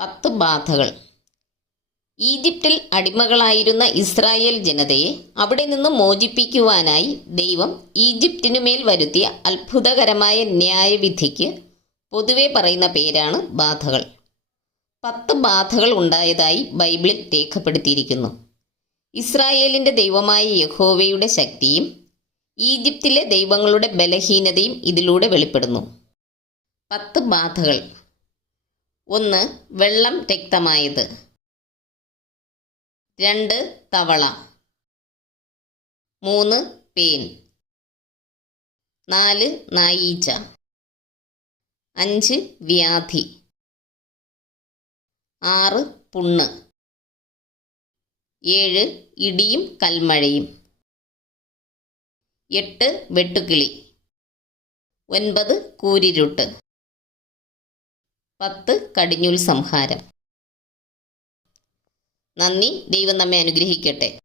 പത്ത് ബാധകൾ. ഈജിപ്തിൽ അടിമകളായിരുന്ന ഇസ്രായേൽ ജനതയെ അവിടെ നിന്ന് മോചിപ്പിക്കുവാനായി ദൈവം ഈജിപ്തിനു മേൽ വരുത്തിയ അത്ഭുതകരമായ ന്യായവിധിക്ക് പൊതുവെ പറയുന്ന പേരാണ് ബാധകൾ. പത്ത് ബാധകൾ ഉണ്ടായതായി ബൈബിളിൽ രേഖപ്പെടുത്തിയിരിക്കുന്നു. ഇസ്രായേലിന്റെ ദൈവമായ യഹോവയുടെ ശക്തിയും ഈജിപ്തിലെ ദൈവങ്ങളുടെ ബലഹീനതയും ഇതിലൂടെ വെളിപ്പെടുന്നു. പത്ത് ബാധകൾ. ഒന്ന് വെള്ളം രക്തമായത്. രണ്ട് തവള. മൂന്ന് പേൻ. നാല് നായീച്ച. അഞ്ച് വ്യാധി. ആറ് പുണ്ണ്. ഏഴ് ഇടിയും കൽമഴയും. എട്ട് വെട്ടുക്കിളി. ഒൻപത് കൂരിരുട്ട്. പത്ത് കടിഞ്ഞൂൽ സംഹാരം. നന്ദി. ദൈവം നമ്മെ അനുഗ്രഹിക്കട്ടെ.